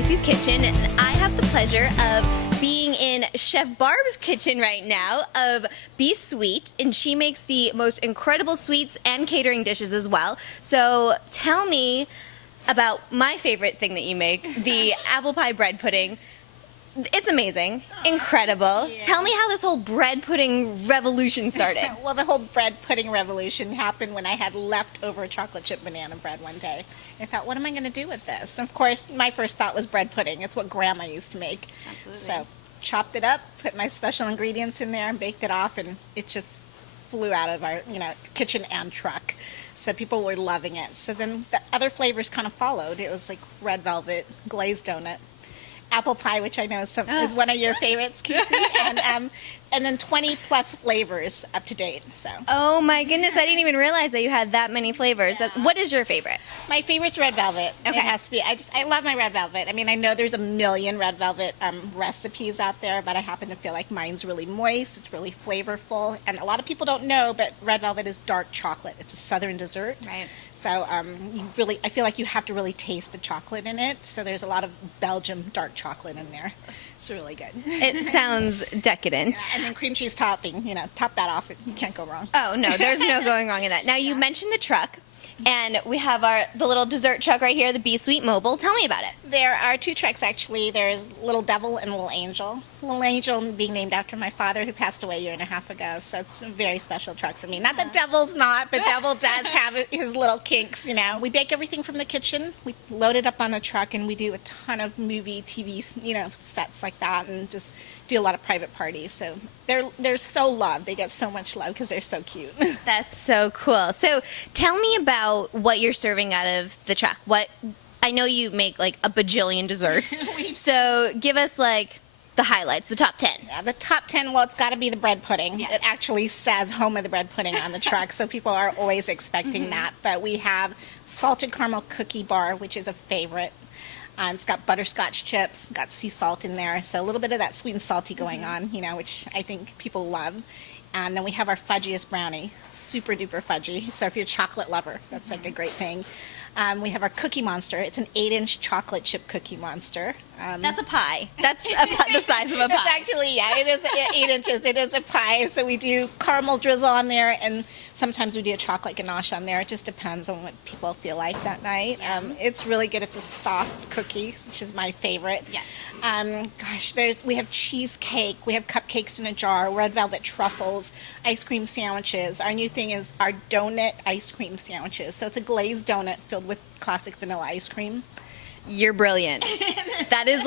Kasey's kitchen, and I have the pleasure of being in Chef Barb's kitchen right now of B Sweet, and she makes the most incredible sweets and catering dishes as well. So tell me about my favorite thing that you make, the apple pie bread pudding. It's amazing, incredible. Yeah. Tell me how this whole bread pudding revolution started. Well, the whole bread pudding revolution happened when I had leftover chocolate chip banana bread one day. I thought, what am I going to do with this? And of course, my first thought was bread pudding. It's what Grandma used to make. Absolutely. So, chopped it up, put my special ingredients in there, and baked it off, and it just flew out of our, kitchen and truck. So people were loving it. So then the other flavors kind of followed. It was like red velvet, glazed donut, apple pie, which I know is one of your favorites, Kasey, and then 20 plus flavors up to date. So. Oh my goodness, I didn't even realize that you had that many flavors. Yeah. What is your favorite? My favorite's red velvet. Okay. It has to be. I love my red velvet. I mean, I know there's a million red velvet recipes out there, but I happen to feel like mine's really moist. It's really flavorful, and a lot of people don't know, but red velvet is dark chocolate. It's a southern dessert. Right. So I feel like you have to really taste the chocolate in it. So there's a lot of Belgium dark chocolate in there. It's really good. It sounds decadent. Yeah, and then cream cheese topping. Top that off. You can't go wrong. Oh no, there's no going wrong in that. Now you mentioned the truck, and we have the little dessert truck right here, the B Sweet Mobile. Tell me about it. There are two trucks, actually. There's Little Devil and Little Angel. Little Angel being named after my father, who passed away a year and a half ago, so it's a very special truck for me. Not that Devil's not, but Devil does have his little kinks, We bake everything from the kitchen. We load it up on a truck, and we do a ton of movie, TV, sets like that, and just do a lot of private parties. So they're so loved. They get so much love because they're so cute. That's so cool. So tell me about what you're serving out of the truck. I know you make like a bajillion desserts. So give us like the highlights, the top 10. Yeah, the top 10, well, it's got to be the bread pudding. Yes. It actually says home of the bread pudding on the truck, so people are always expecting that. But we have salted caramel cookie bar, which is a favorite. It's got butterscotch chips, got sea salt in there, so a little bit of that sweet and salty going on, which I think people love. And then we have our fudgiest brownie, super duper fudgy. So if you're a chocolate lover, that's like a great thing. We have our Cookie Monster. It's an 8-inch chocolate chip cookie monster. That's a pie. That's the size of a pie. It's actually, it is 8 inches. It is a pie. So we do caramel drizzle on there, and sometimes we do a chocolate ganache on there. It just depends on what people feel like that night. It's really good. It's a soft cookie, which is my favorite. Yes. We have cheesecake. We have cupcakes in a jar, red velvet truffles, ice cream sandwiches. Our new thing is our donut ice cream sandwiches. So it's a glazed donut filled with classic vanilla ice cream. You're brilliant. That is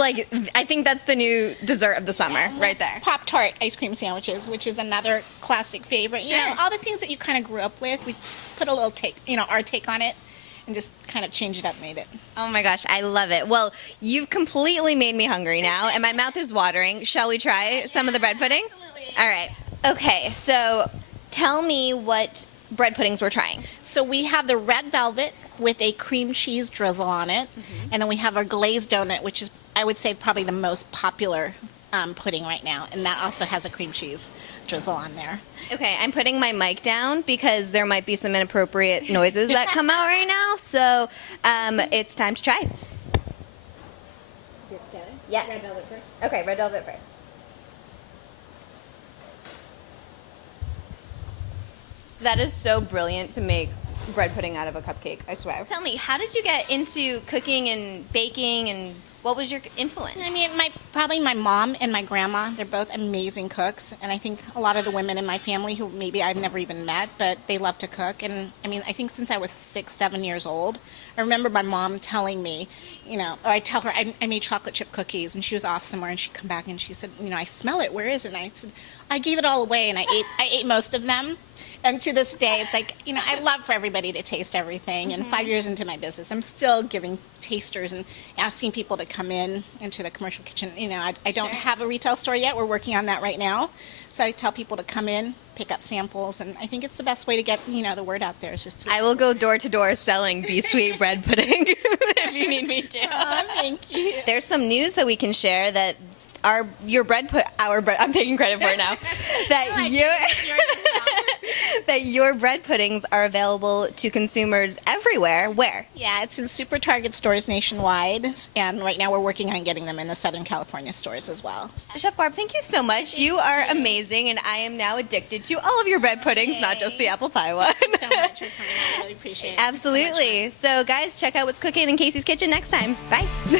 I think that's the new dessert of the summer right there. Pop-Tart ice cream sandwiches, which is another classic favorite. Sure. All the things that you kind of grew up with, we put a little take, our take on it, and just kind of changed it up, made it. Oh my gosh, I love it. Well, you've completely made me hungry now, and my mouth is watering. Shall we try some of the bread pudding? Absolutely. All right. Okay, so tell me what bread puddings we're trying. So we have the red velvet with a cream cheese drizzle on it, and then we have our glazed donut, which is, I would say, probably the most popular pudding right now, and that also has a cream cheese drizzle on there. Okay, I'm putting my mic down because there might be some inappropriate noises that come out right now, so it's time to try. Do it together? Yes. Red velvet first. Okay, red velvet first. That is so brilliant to make bread pudding out of a cupcake, I swear. Tell me, how did you get into cooking and baking, and what was your influence? I mean, probably my mom and my grandma, they're both amazing cooks, and I think a lot of the women in my family who maybe I've never even met, but they love to cook. And I mean, I think since I was 6-7 years old, I remember my mom telling me, or I'd tell her I made chocolate chip cookies, and she was off somewhere, and she'd come back and she said, I smell it, where is it? And I said, I gave it all away, and I ate most of them. And to this day, it's like, I love for everybody to taste everything. And 5 years into my business, I'm still giving tasters and asking people to come into the commercial kitchen. I don't have a retail store yet. We're working on that right now. So I tell people to come in, pick up samples. And I think it's the best way to get, the word out there. Is just I will go door to door selling B Sweet bread pudding if you need me to. Thank you. There's some news that we can share that I'm taking credit for it now. That your bread puddings are available to consumers everywhere. everywhere. Where? Yeah, it's in Super Target stores nationwide, and right now we're working on getting them in the Southern California stores as well. Chef Barb, thank you so much. You are amazing, and I am now addicted to all of your bread puddings, not just the apple pie one. Thank you so much for coming out. I really appreciate it. Absolutely. So, guys, check out what's cooking in Kasey's kitchen next time. Bye.